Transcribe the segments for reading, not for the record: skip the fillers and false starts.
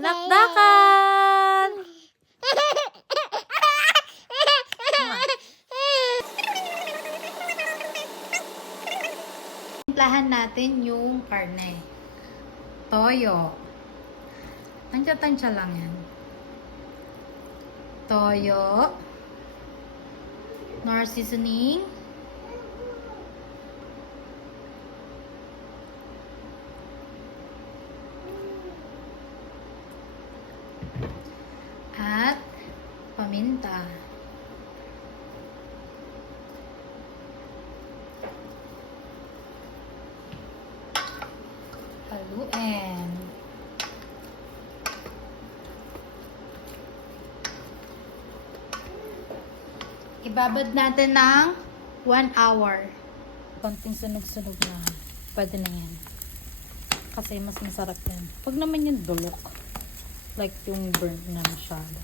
Dinakdakan! Timplahan natin yung karne. Toyo. Tansya-tansya lang yan. Toyo. Nor seasoning. At paminta. Haluin. Ibabad natin ng 1 hour. Konting sunog-sunog na. Pwede na yan. Kasi mas masarap yan. Pag naman yung dulok. Like yung burnt na masyado.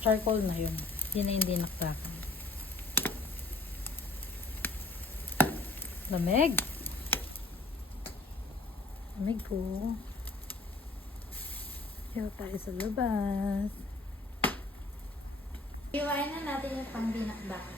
Charcoal na yun. Yun na yung dinakdakan. Lamig. Lamig ko. Hiyo tayo sa labas. Iwain na natin yung pang dinakdakan.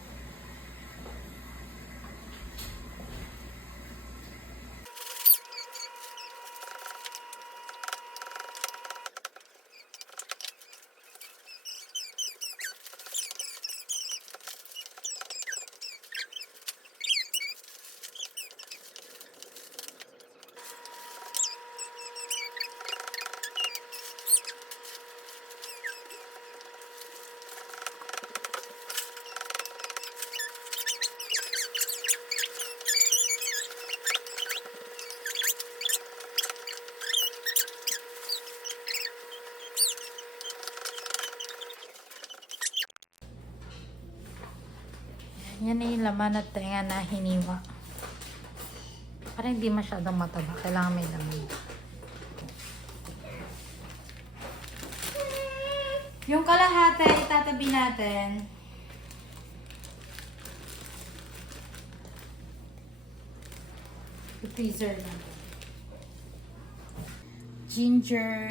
Yan na yung laman at tenga na hiniwa. Para hindi masyadong mataba. Kailangan may laman. Yung kalahati, itatabi natin. I-freezer lang. Ginger.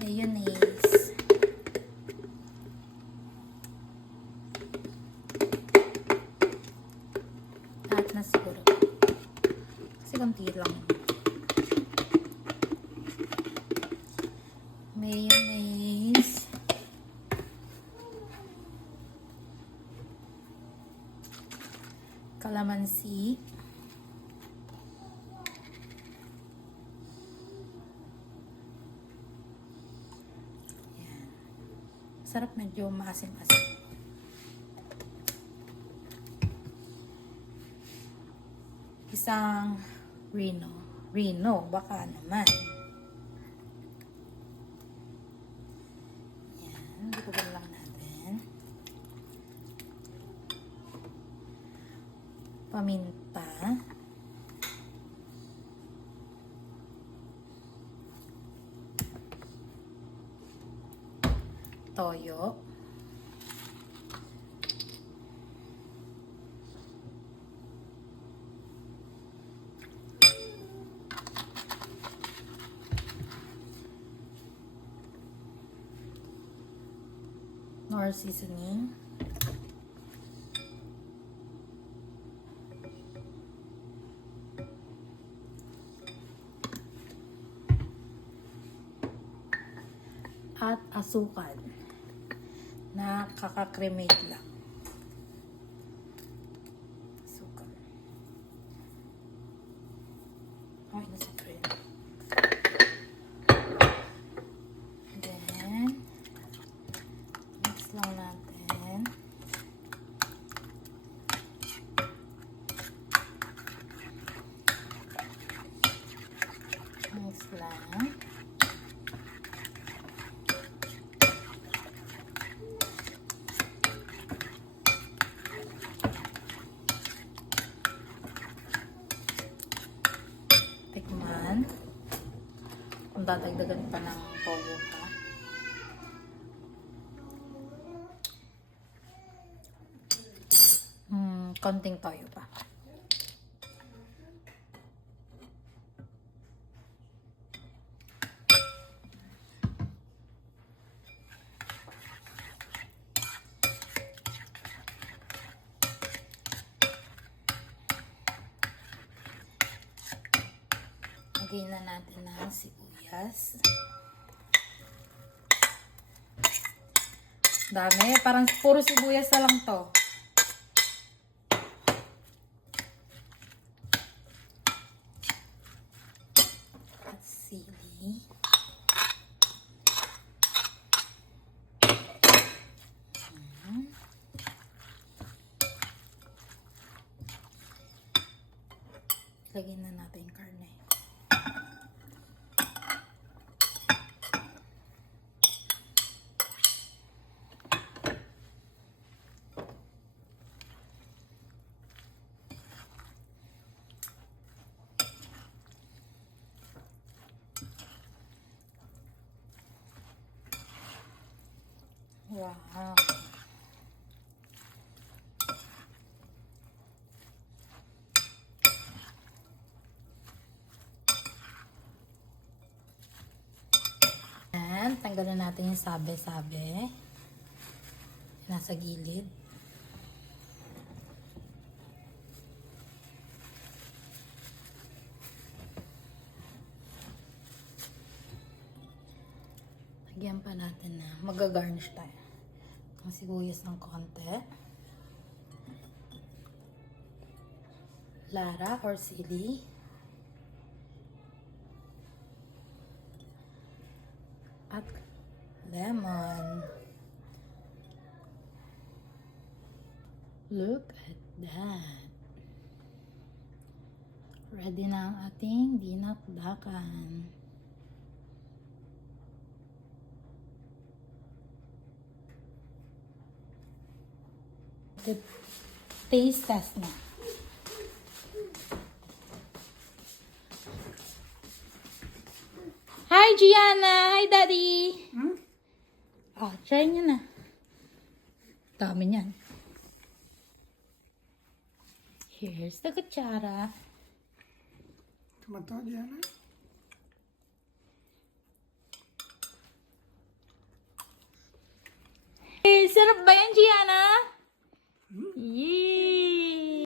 Mayonnaise. Na siguro. Kasi konti lang. Mayonnaise. Kalamansi. Yan. Sarap, medyo maasim-asim. Isang Reno, baka naman. Yan, dito lang natin. Paminta. Toyo. Nor seasoning. At asukal na kakakremate lang. Asukal. Okay na sa cream. Then, mix lang natin. Mix lang. Tikman. Kung dadagdagan pa ng toyo ka. Konting toyo pa. Lagyan na natin ng sibuyas. Dami. Parang puro sibuyas na lang to. At sili. Lagyan na natin yung karne. Wow. And tanggalin natin yung sabe-sabe. Nasa gilid. Lagyan pa natin na mag-garnish tayo. Ang sibuyas ng konti. Lara or sili. At lemon. Look at that. Ready na ang ating dinakdakan. Taste test na. Hi, Gianna! Hi, Daddy! Oh, try nyo na. Dami niyan. Here's the kutsara. Tumato, Diana? Hey, sarap ba yan, Gianna? Yeah!